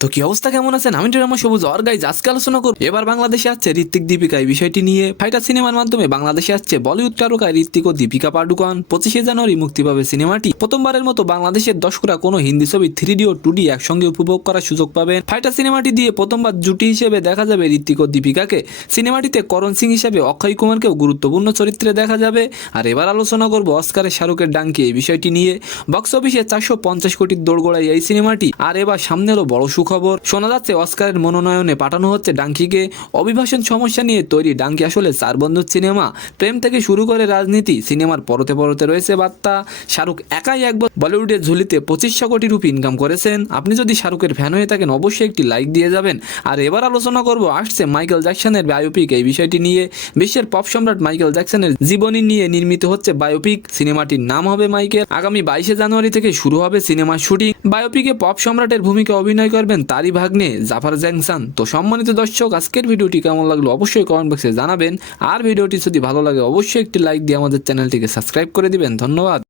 তো কি অবস্থা, কেমন আছেন? আমি আমার সবুজ আর গাইজ আজকে আলোচনা করব এবার বাংলাদেশে আসছে ঋত্বিক দীপিকা এই বিষয়টি নিয়ে। ফাইটার সিনেমার মাধ্যমে বাংলাদেশে আসছে বলিউড তারকা ঋত্বিক ও দীপিকা পাডুকোন। 25শে জানুয়ারি মুক্তি পাবে সিনেমাটি। প্রথমবারের মতো বাংলাদেশের দর্শকরা কোনো হিন্দি ছবি 3D ও 2D একসঙ্গে উপভোগ করার সুযোগ পাবেন। ফাইটার সিনেমাটি দিয়ে প্রথমবার জুটি হিসেবে দেখা যাবে ঋত্বিক ও দীপিকাকে। সিনেমাটিতে করণ সিং হিসেবে অক্ষয় কুমারকেও গুরুত্বপূর্ণ চরিত্রে দেখা যাবে। আর এবার আলোচনা করব অস্কারে শাহরুখের ডাঙ্কি এই বিষয়টি নিয়ে। বক্স অফিসে 450 কোটির দৌড়গোড়ায় এই সিনেমাটি। আর এবার সামনে এলো বড় সুখবর, শোনা যাচ্ছে অস্কারের মনোনয়নে পাঠানো হচ্ছে ডাঙ্কিকে। অভিবাসন সমস্যা নিয়ে তৈরি ডাঙ্কি আসলে 4 বন্ধুর সিনেমা। প্রেম থেকে শুরু করে রাজনীতি, সিনেমার পরতে পরতে রয়েছে বার্তা। শাহরুখ একাই একবার বলিউডের ঝুলিতে 2500 কোটি রুপি ইনকাম করেছেন। আপনি যদি শাহরুখের ফ্যান হয়ে থাকেন অবশ্যই একটি লাইক দিয়ে যাবেন। আর এবার আলোচনা করব আসছে মাইকেল জ্যাকসনের বায়োপিক এই বিষয়টি নিয়ে। বিশ্বের পপ সম্রাট মাইকেল জ্যাকসনের জীবনী নিয়ে নির্মিত হচ্ছে বায়োপিক। সিনেমাটির নাম হবে মাইকেল। আগামী 22শে জানুয়ারি থেকে শুরু হবে সিনেমার শুটিং। বায়োপিকে পপ সম্রাটের ভূমিকা অভিনয় করবেন তারই ভাগ্নে জাফর জ্যাকসন। তো সম্মানিত দর্শক, আজকের ভিডিওটি কেমন লাগলো অবশ্যই কমেন্ট বক্সে জানাবেন। আর ভিডিওটি যদি ভালো লাগে অবশ্যই একটি লাইক দিয়ে আমাদের চ্যানেলটিকে সাবস্ক্রাইব করে দিবেন। ধন্যবাদ।